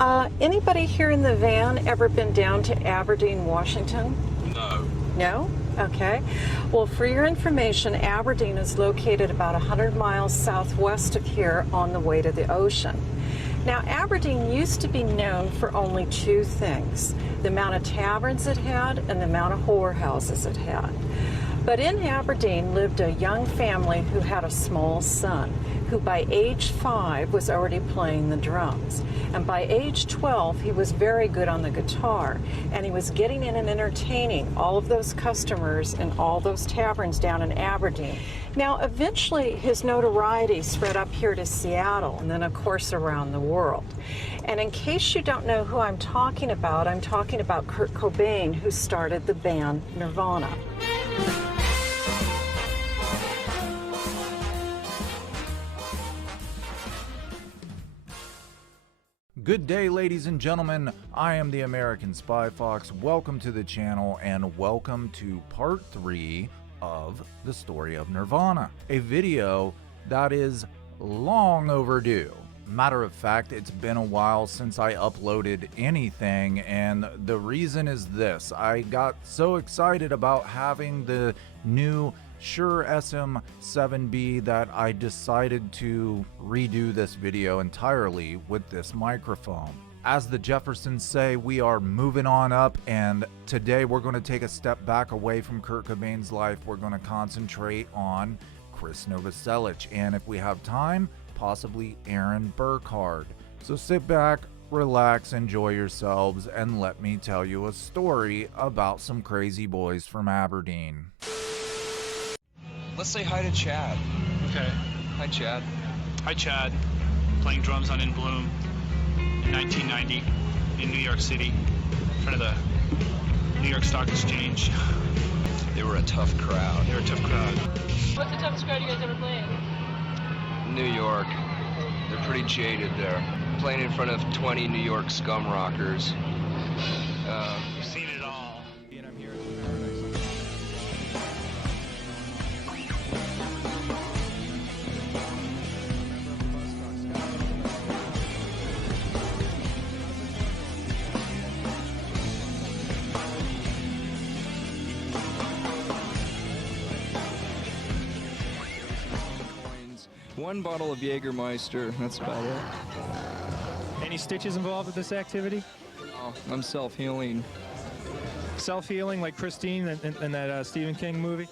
Anybody here in the van ever been down to Aberdeen, Washington? No. No? Okay. Well, for your information, Aberdeen is located about 100 miles southwest of here on the way to the ocean. Now, Aberdeen used to be known for only two things: the amount of taverns it had and the amount of whorehouses it had. But in Aberdeen lived a young family who had a small son, who by age 5 was already playing the drums. And by age 12, he was very good on the guitar. And he was getting in and entertaining all of those customers in all those taverns down in Aberdeen. Now, eventually, his notoriety spread up here to Seattle and then, of course, around the world. And in case you don't know who I'm talking about Kurt Cobain, who started the band Nirvana. Good day, ladies and gentlemen. I am the American Spy Fox. Welcome to the channel and welcome to part 3 of the Story of Nirvana, a video that is long overdue. Matter of fact, it's been a while since I uploaded anything, and the reason is this: I got so excited about having the new Shure SM7B that I decided to redo this video entirely with this microphone. As the Jeffersons say, we are moving on up, and today we're going to take a step back away from Kurt Cobain's life. We're going to concentrate on Krist Novaselic, and if we have time, possibly Aaron Burkhardt. So sit back, relax, enjoy yourselves, and let me tell you a story about some crazy boys from Aberdeen. Let's say hi to Chad. Okay. Hi, Chad. Hi, Chad. Playing drums on In Bloom in 1990 in New York City, in front of the New York Stock Exchange. They were a tough crowd. They were a tough crowd. What's the toughest crowd you guys ever played in? New York. They're pretty jaded there. Playing in front of 20 New York scum rockers. We've seen it all. One bottle of Jägermeister, that's about it. Any stitches involved with this activity? Oh, I'm self-healing. Self-healing like Christine in that Stephen King movie?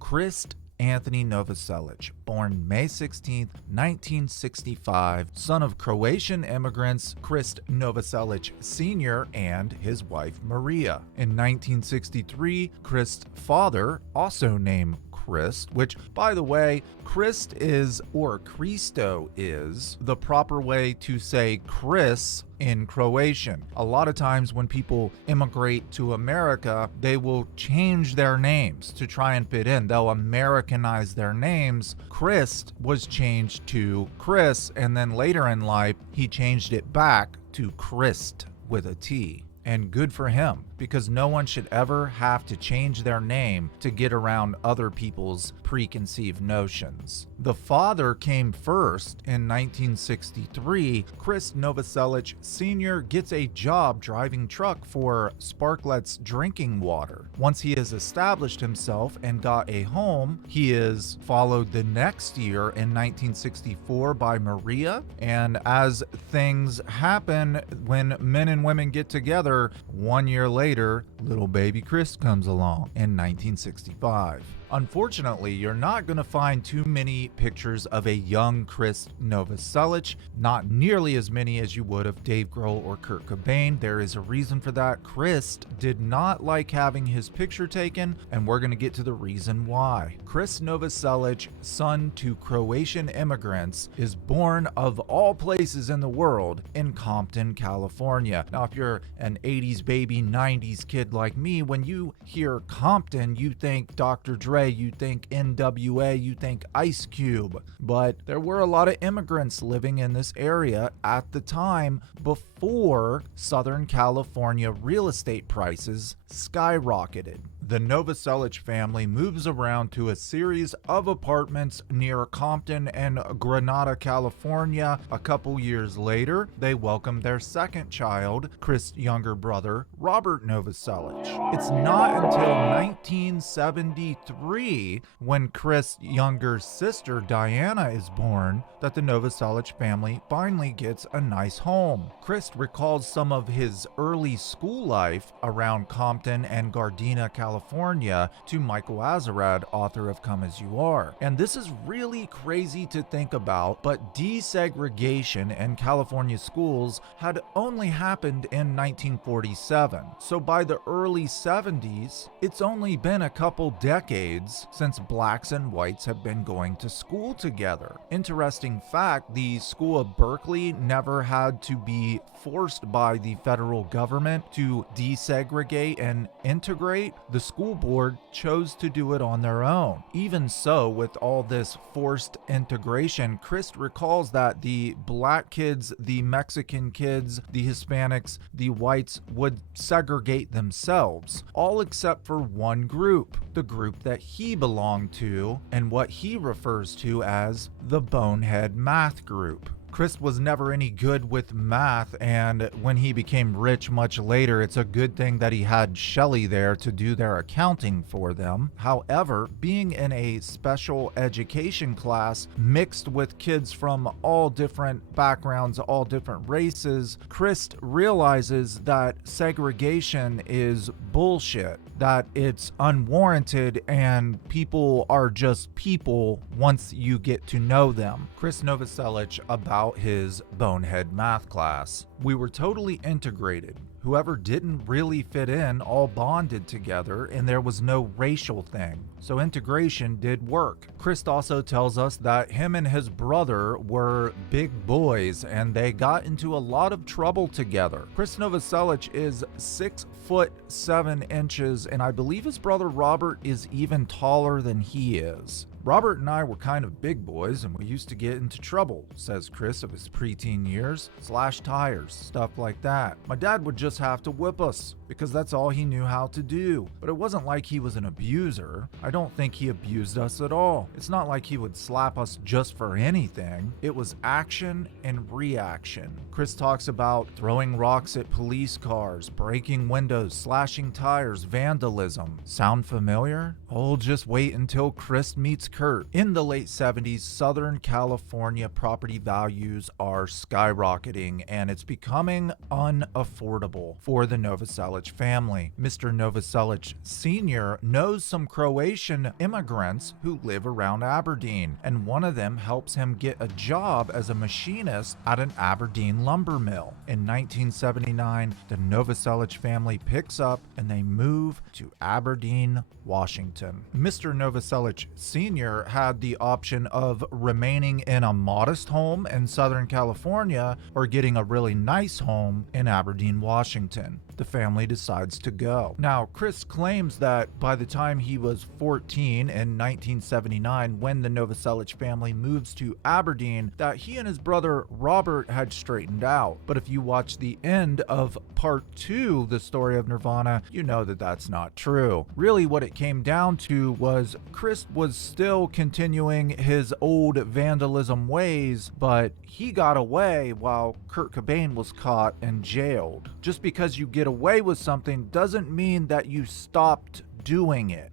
Krist Anthony Novaselic, born May 16, 1965, son of Croatian immigrants Krist Novaselic Sr. and his wife Maria. In 1963, Krist's father, also named Krist, which, by the way, Krist is, or Kristo is, the proper way to say Chris in Croatian. A lot of times when people immigrate to America, they will change their names to try and fit in. They'll Americanize their names. Krist was changed to Chris, and then later in life, he changed it back to Krist with a T. And good for him, because no one should ever have to change their name to get around other people's preconceived notions. The father came first in 1963. Krist Novaselic Sr. gets a job driving truck for Sparklet's Drinking Water. Once he has established himself and got a home, he is followed the next year in 1964 by Maria. And as things happen when men and women get together, 1 year later, little baby Krist comes along in 1965. Unfortunately, you're not going to find too many pictures of a young Krist Novaselic, not nearly as many as you would of Dave Grohl or Kurt Cobain. There is a reason for that. Krist did not like having his picture taken, and we're going to get to the reason why. Krist Novaselic, son to Croatian immigrants, is born, of all places in the world, in Compton, California. Now, if you're an 80s baby, 90s kid like me, when you hear Compton, you think Dr. Dre, you think NWA, you think Ice Cube. But there were a lot of immigrants living in this area at the time before Southern California real estate prices skyrocketed. the Novaselic family moves around to a series of apartments near Compton and Granada, California. A couple years later, they welcome their second child, Krist's younger brother, Robert Novaselic. It's not until 1973, when Krist's younger sister, Diana, is born, that the Novaselic family finally gets a nice home. Krist recalls some of his early school life around Compton and Gardena, California, to Michael Azerrad, author of Come As You Are. And this is really crazy to think about, but desegregation in California schools had only happened in 1947. So by the early 70s, it's only been a couple decades since blacks and whites have been going to school together. Interesting fact, the School of Berkeley never had to be forced by the federal government to desegregate and integrate. The school board chose to do it on their own. Even so, with all this forced integration, Krist recalls that the black kids, the Mexican kids, the Hispanics, the whites would segregate themselves, all except for one group, the group that he belonged to, and what he refers to as the bonehead math group. Krist was never any good with math, and when he became rich much later, it's a good thing that he had Shelley there to do their accounting for them. However, being in a special education class mixed with kids from all different backgrounds, all different races, Krist realizes that segregation is bullshit, that it's unwarranted, and people are just people once you get to know them. Krist Novaselic about his bonehead math class. We were totally integrated. Whoever didn't really fit in all bonded together, and there was no racial thing. So integration did work. Krist also tells us that him and his brother were big boys and they got into a lot of trouble together. Krist Novaselic is 6'7" and I believe his brother Robert is even taller than he is. Robert and I were kind of big boys and we used to get into trouble, says Krist of his preteen years. Slash tires, stuff like that. My dad would just have to whip us because that's all he knew how to do. But it wasn't like he was an abuser. I don't think he abused us at all. It's not like he would slap us just for anything. It was action and reaction. Krist talks about throwing rocks at police cars, breaking windows, slashing tires, vandalism. Sound familiar? Oh, just wait until Krist meets Kurt. In the late 70s, Southern California property values are skyrocketing and it's becoming unaffordable for the Novaselic family. Mr. Novaselic Sr. knows some Croatian immigrants who live around Aberdeen, and one of them helps him get a job as a machinist at an Aberdeen lumber mill. In 1979, the Novaselic family picks up and they move to Aberdeen, Washington. Mr. Novaselic Sr. had the option of remaining in a modest home in Southern California or getting a really nice home in Aberdeen, Washington. The family decides to go. Now, Krist claims that by the time he was 14 in 1979, when the Novaselic family moves to Aberdeen, that he and his brother Robert had straightened out. But if you watch the end of part 2, The Story of Nirvana, you know that that's not true. Really, what it came down to was Krist was still continuing his old vandalism ways, but he got away while Kurt Cobain was caught and jailed. Just because you get away with something doesn't mean that you stopped doing it.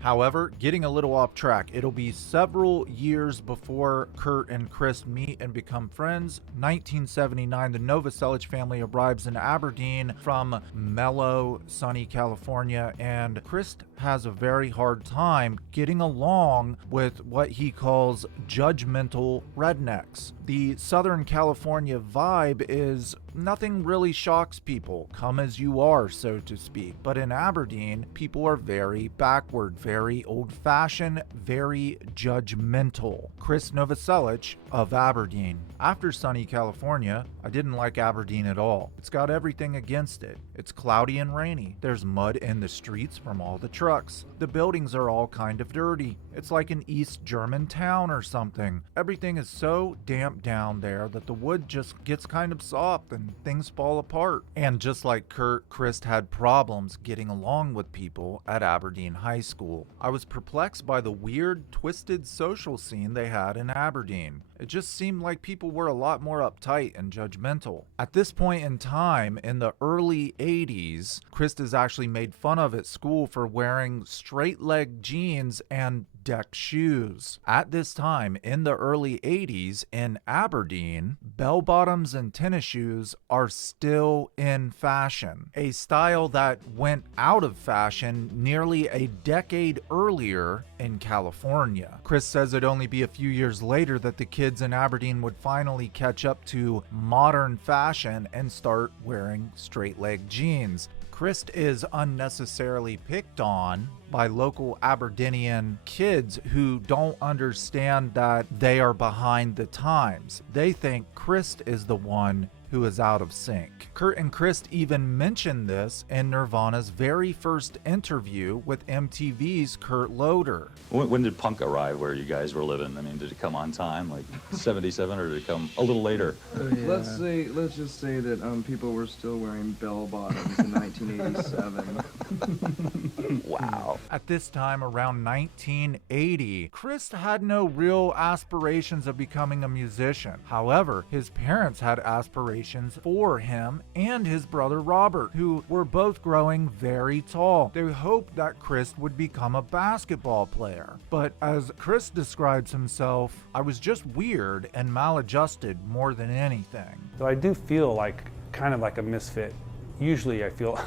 However, getting a little off track, it'll be several years before Kurt and Krist meet and become friends. 1979, the Novaselic family arrives in Aberdeen from mellow, sunny California, and Krist has a very hard time getting along with what he calls judgmental rednecks. The Southern California vibe is nothing really shocks people, come as you are, so to speak. But in Aberdeen, people are very back backward, very old-fashioned, very judgmental. Krist Novaselic of Aberdeen. After sunny California, I didn't like Aberdeen at all. It's got everything against it. It's cloudy and rainy. There's mud in the streets from all the trucks. The buildings are all kind of dirty. It's like an East German town or something. Everything is so damp down there that the wood just gets kind of soft and things fall apart. And just like Kurt, Krist had problems getting along with people at Aberdeen High School. I was perplexed by the weird, twisted social scene they had in Aberdeen. It just seemed like people were a lot more uptight and judgmental. At this point in time, in the early 80s, Krist is actually made fun of at school for wearing straight-leg jeans and deck shoes. At this time, in the early 80s, in Aberdeen, bell-bottoms and tennis shoes are still in fashion. A style that went out of fashion nearly a decade earlier in California. Krist says it'd only be a few years later that the kids in Aberdeen would finally catch up to modern fashion and start wearing straight-leg jeans. Krist is unnecessarily picked on by local Aberdeenian kids who don't understand that they are behind the times. They think Krist is the one who is out of sync. Kurt and Krist even mentioned this in Nirvana's very first interview with MTV's Kurt Loder. When did punk arrive where you guys were living? I mean, did it come on time, like 77, or did it come a little later? Let's just say that people were still wearing bell bottoms in 1987. Wow. At this time, around 1980, Krist had no real aspirations of becoming a musician. However, his parents had aspirations for him and his brother Robert, who were both growing very tall. They hoped that Krist would become a basketball player. But as Krist describes himself, I was just weird and maladjusted more than anything. So I do feel like kind of like a misfit. Usually I feel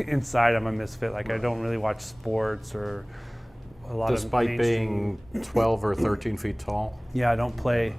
inside I'm a misfit, like I don't really watch sports or a lot Despite of being 12 or 13 feet tall? Yeah, I don't play.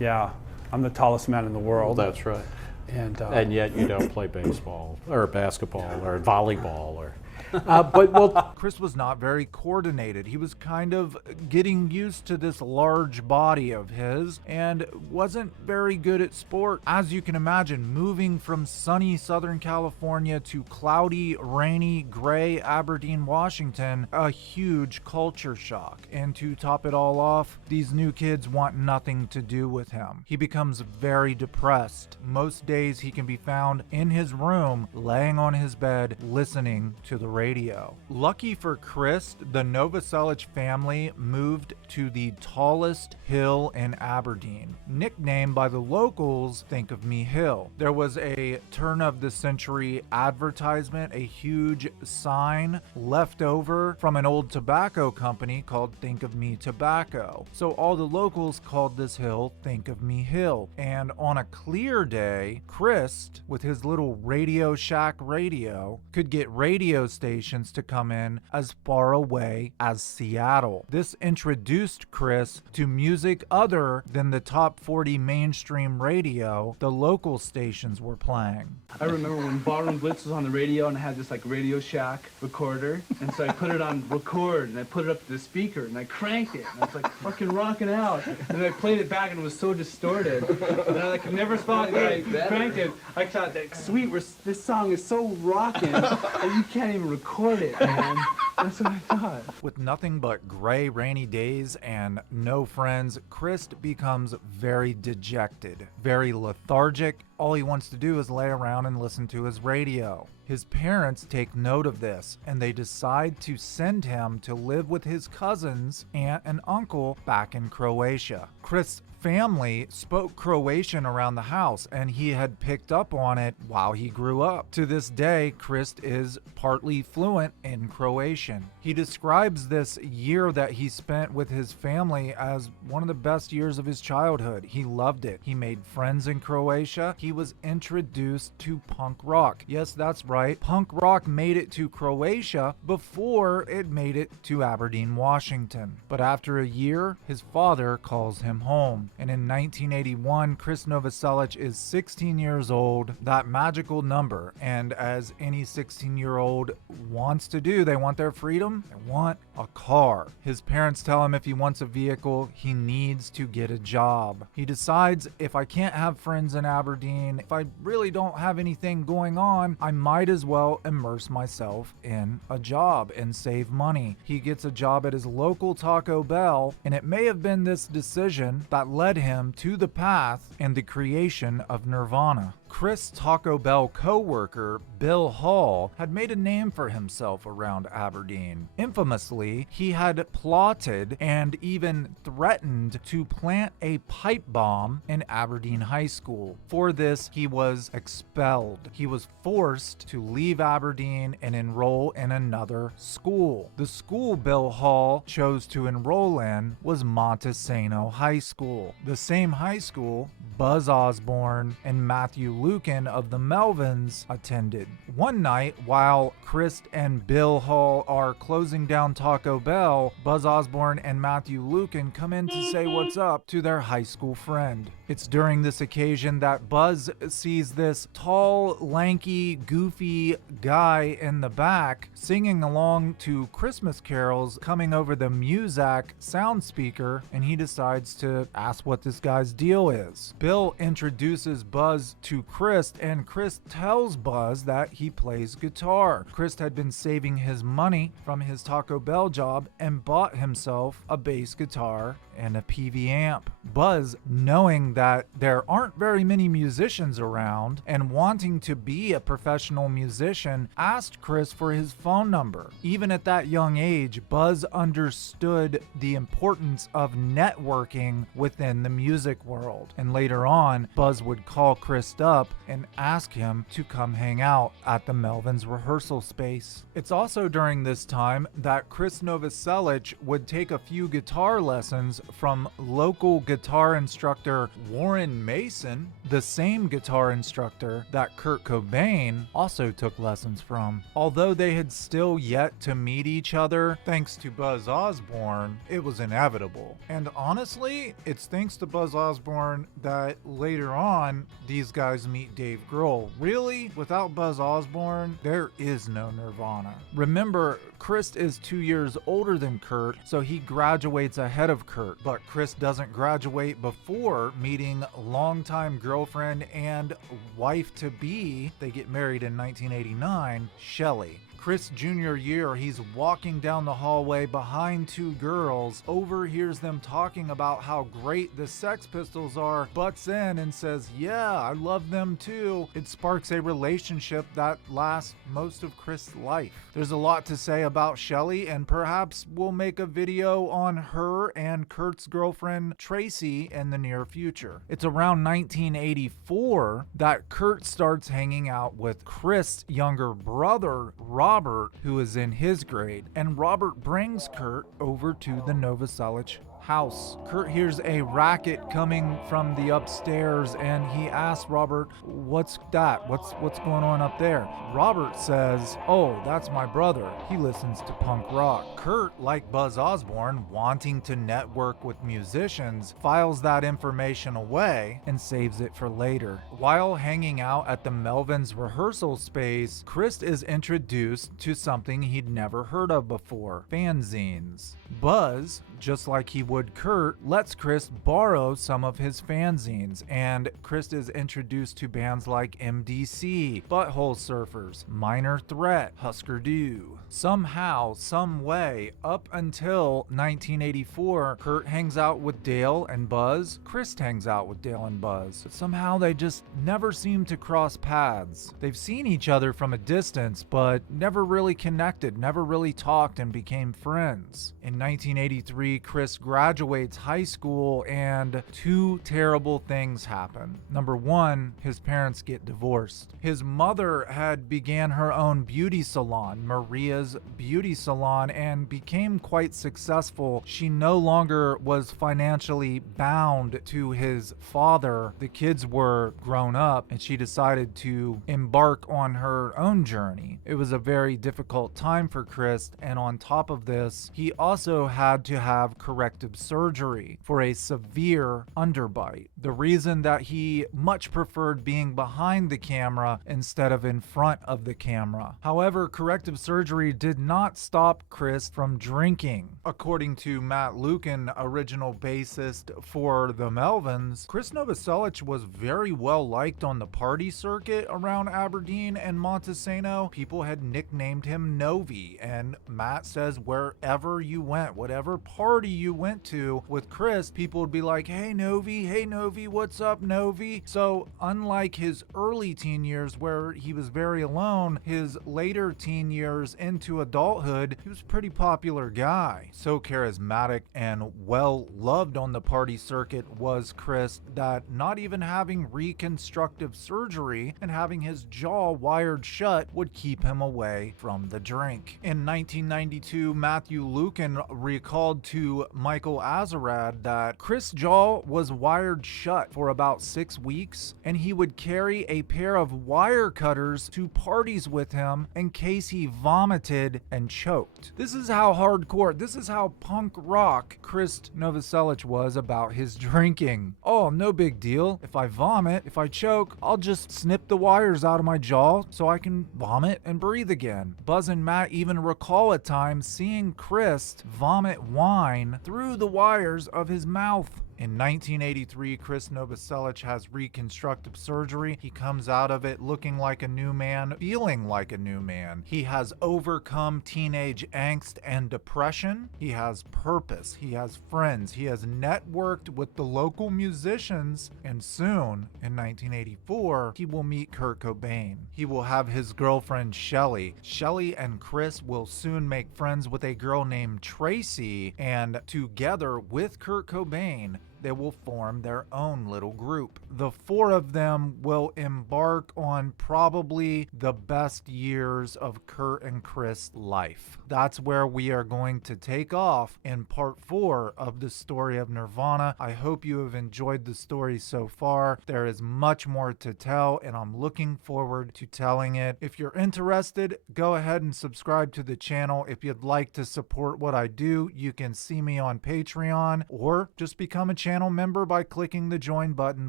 Yeah, I'm the tallest man in the world. That's right. And yet you don't play baseball or basketball or volleyball or Krist was not very coordinated. He was kind of getting used to this large body of his and wasn't very good at sport. As you can imagine, moving from sunny Southern California to cloudy, rainy, gray Aberdeen, Washington, a huge culture shock. And to top it all off, these new kids want nothing to do with him. He becomes very depressed. Most days he can be found in his room, laying on his bed, listening to the radio. Lucky for Krist, the Novaselic family moved to the tallest hill in Aberdeen, nicknamed by the locals Think of Me Hill. There was a turn-of-the-century advertisement, a huge sign left over from an old tobacco company called Think of Me Tobacco. So all the locals called this hill Think of Me Hill. And on a clear day, Krist, with his little Radio Shack radio, could get radio stations to come in as far away as Seattle. This introduced Krist to music other than the top 40 mainstream radio the local stations were playing. I remember when Ballroom Blitz was on the radio and I had this like Radio Shack recorder, and so I put it on record and I put it up to the speaker and I cranked it and I was like fucking rocking out, and then I played it back and it was so distorted and I like never thought that I cranked it. I thought that sweet, this song is so rocking and you can't even record it, man. That's what I thought. With nothing but gray, rainy days and no friends, Krist becomes very dejected, very lethargic. All he wants to do is lay around and listen to his radio. His parents take note of this and they decide to send him to live with his cousins, aunt and uncle back in Croatia. Krist's family spoke Croatian around the house and he had picked up on it while he grew up. To this day, Krist is partly fluent in Croatian. He describes this year that he spent with his family as one of the best years of his childhood. He loved it. He made friends in Croatia. He he was introduced to punk rock. Yes, that's right. Punk rock made it to Croatia before it made it to Aberdeen, Washington. But after a year, his father calls him home. And in 1981, Krist Novaselic is 16 years old, that magical number. And as any 16-year-old wants to do, they want their freedom, they want a car. His parents tell him if he wants a vehicle, he needs to get a job. He decides, if I can't have friends in Aberdeen, if I really don't have anything going on, I might as well immerse myself in a job and save money. He gets a job at his local Taco Bell, and it may have been this decision that led him to the path and the creation of Nirvana. Krist's Taco Bell co-worker, Bill Hall, had made a name for himself around Aberdeen. Infamously, he had plotted and even threatened to plant a pipe bomb in Aberdeen High School. For this, he was expelled. He was forced to leave Aberdeen and enroll in another school. The school Bill Hall chose to enroll in was Montesano High School. The same high school Buzz Osborne and Matthew Luken of the Melvins attended. One night, while Krist and Bill Hall are closing down Taco Bell, Buzz Osborne and Matthew Luken come in to say what's up to their high school friend. It's during this occasion that Buzz sees this tall, lanky, goofy guy in the back singing along to Christmas carols coming over the Muzak sound speaker, and he decides to ask what this guy's deal is. Bill introduces Buzz to Krist, and Krist tells Buzz that he plays guitar. Krist had been saving his money from his Taco Bell job and bought himself a bass guitar and a PV amp. Buzz, knowing that there aren't very many musicians around and wanting to be a professional musician, asked Krist for his phone number. Even at that young age, Buzz understood the importance of networking within the music world. And later on, Buzz would call Krist up and ask him to come hang out at the Melvins rehearsal space. It's also during this time that Krist Novaselic would take a few guitar lessons from local guitar instructor Warren Mason, the same guitar instructor that Kurt Cobain also took lessons from. Although they had still yet to meet each other, thanks to Buzz Osborne, it was inevitable. And honestly, it's thanks to Buzz Osborne that later on these guys meet Dave Grohl. Really, without Buzz Osborne, there is no Nirvana. Remember, Krist is 2 years older than Kurt, so he graduates ahead of Kurt. But Krist doesn't graduate before meeting longtime girlfriend and wife-to-be, they get married in 1989, Shelley. Krist's junior year, he's walking down the hallway behind two girls, overhears them talking about how great the Sex Pistols are, butts in and says, yeah, I love them too. It sparks a relationship that lasts most of Krist's life. There's a lot to say about Shelley, and perhaps we'll make a video on her and Kurt's girlfriend Tracy in the near future. It's around 1984 that Kurt starts hanging out with Krist's younger brother, Robert, who is in his grade, and Robert brings Kurt over to the Novaselic house. Kurt hears a racket coming from the upstairs, and he asks Robert, what's that? What's going on up there? Robert says, oh, that's my brother. He listens to punk rock. Kurt, like Buzz Osborne, wanting to network with musicians, files that information away and saves it for later. While hanging out at the Melvins rehearsal space, Krist is introduced to something he'd never heard of before: fanzines. Buzz, just like he would Kurt, lets Krist borrow some of his fanzines, and Krist is introduced to bands like MDC, Butthole Surfers, Minor Threat, Husker Du. Somehow, some way, up until 1984, Kurt hangs out with Dale and Buzz, Krist hangs out with Dale and Buzz. But somehow they just never seem to cross paths. They've seen each other from a distance, but never really connected, never really talked and became friends. In 1983, Krist graduated graduates high school and two terrible things happen. Number one, his parents get divorced. His mother had began her own beauty salon, Maria's Beauty Salon, and became quite successful. She no longer was financially bound to his father. The kids were grown up and she decided to embark on her own journey. It was a very difficult time for Krist, and on top of this, he also had to have corrective surgery for a severe underbite. The reason that he much preferred being behind the camera instead of in front of the camera. However, corrective surgery did not stop Krist from drinking. According to Matt Luken, original bassist for the Melvins, Krist Novaselic was very well liked on the party circuit around Aberdeen and Montesano. People had nicknamed him Novi, and Matt says wherever you went, whatever party you went to with Krist, people would be like, hey Novi, what's up Novi? So unlike his early teen years where he was very alone, his later teen years into adulthood, he was a pretty popular guy. So charismatic and well loved on the party circuit was Krist that not even having reconstructive surgery and having his jaw wired shut would keep him away from the drink. In 1992, Matthew Luken recalled to Michael Azerrad that Krist's jaw was wired shut for about 6 weeks, and he would carry a pair of wire cutters to parties with him in case he vomited and choked. This is how hardcore, this is how punk rock Krist Novaselic was about his drinking. Oh, no big deal. If I vomit, if I choke, I'll just snip the wires out of my jaw so I can vomit and breathe again. Buzz and Matt even recall at times seeing Krist vomit wine through the wires of his mouth. In 1983, Krist Novaselic has reconstructive surgery. He comes out of it looking like a new man, feeling like a new man. He has overcome teenage angst and depression. He has purpose. He has friends. He has networked with the local musicians. And soon, in 1984, he will meet Kurt Cobain. He will have his girlfriend, Shelly. Shelly and Krist will soon make friends with a girl named Tracy, and together with Kurt Cobain, they will form their own little group. The four of them will embark on probably the best years of Kurt and Krist's life. That's where we are going to take off in part 4 of the Story of Nirvana. I hope you have enjoyed the story so far. There is much more to tell, and I'm looking forward to telling it. If you're interested, go ahead and subscribe to the channel. If you'd like to support what I do, you can see me on Patreon, or just become a channel member by clicking the join button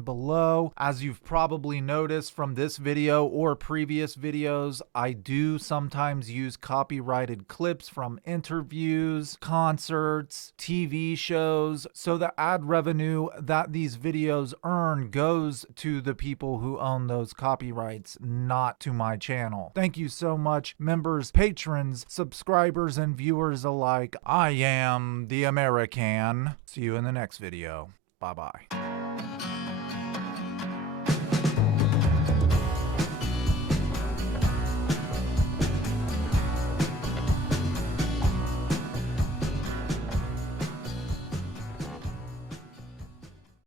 below. As you've probably noticed from this video or previous videos, I do sometimes use copyrighted clips from interviews, concerts, TV shows, so the ad revenue that these videos earn goes to the people who own those copyrights, not to my channel. Thank you so much, members, patrons, subscribers, and viewers alike. I am the American. See you in the next video. Bye-bye.